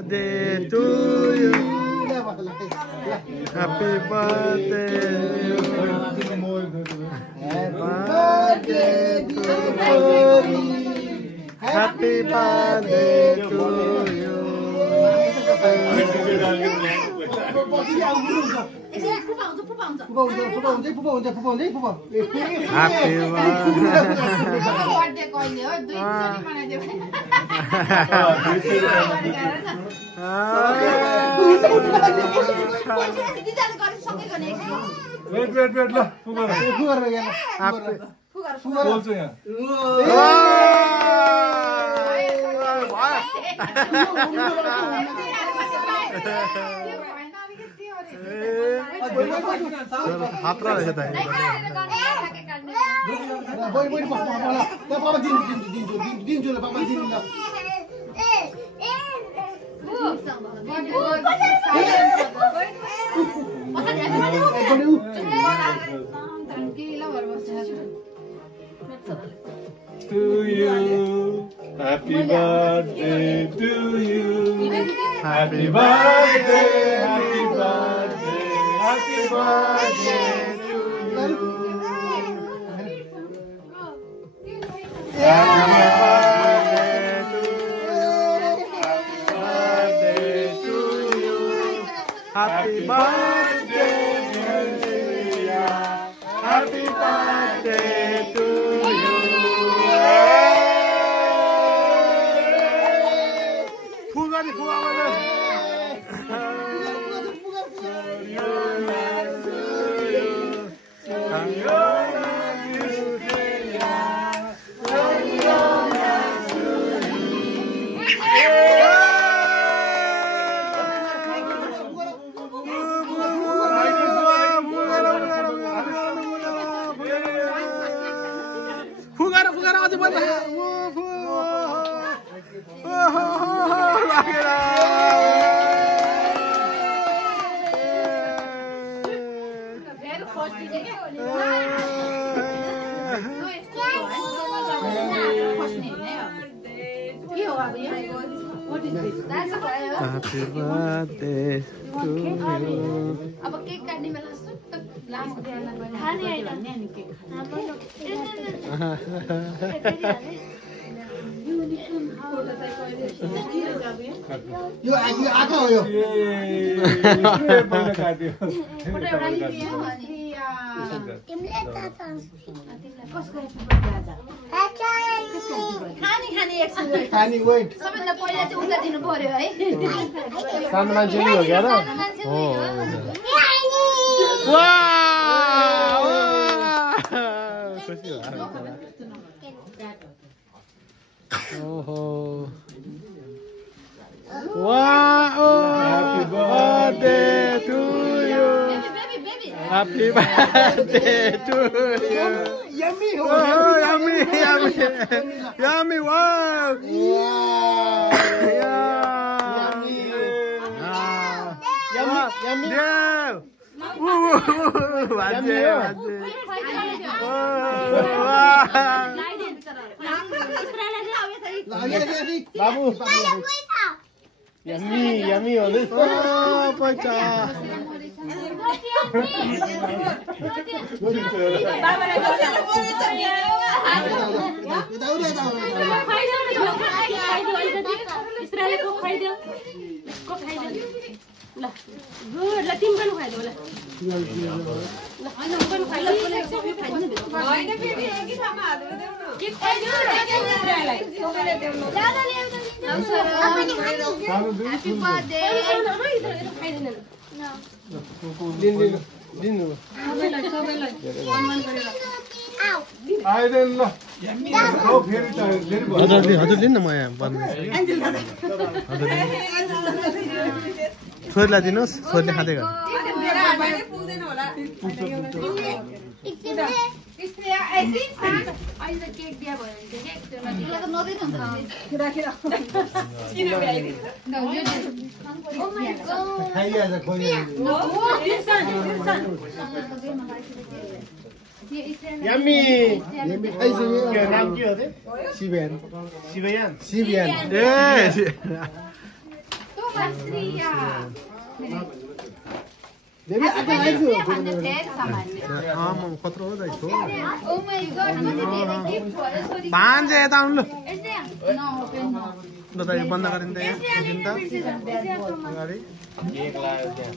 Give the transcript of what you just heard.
birthday to you. Happy birthday. Happy birthday to you. To you, happy birthday to you, happy birthday, happy birthday, happy birthday to you, happy birthday to you, happy birthday, happy birthday to you. Happy birthday to you. अब cake काट्ने बेला सुट्ट last बेला खाने आइला नि अनि cake यो आको हो यो पहिला काट्यो फोटो एउटा लियो अनि तिमीले ताता कसको खानी एकछिन खानी वेट सबैभन्दा पहिला चाहिँ उता दिनु पर्यो है सानो मान्छे नि हो क्या र हो खुसी भयो ओहो wow happy birthday to you happy birthday to you yummy oh yummy yummy wow yummy Babu, yummy on this. Oh, pacha. Good, let him go ahead. हजुरले नि म यहाँ बन्नु छोरीलाई दिनुहोस् छोरीले खाँदै गर्नु Yummy! Your name क्या होते? शिवयान. शिवयान. शिवयान. Yes. शास्त्रीय बेबी आका आइसु भन्ने धेरै सामान म कत्रो हो दाइ छो ओ माय गॉड कति धेरै गिफ्ट भयो छोरी भान्जे यता आउनु ल यस्तै न हो पेन ल दाइ बन्द गरिन्छ यहाँ एकछिन त अगाडि केक लाग्यो त्यहाँ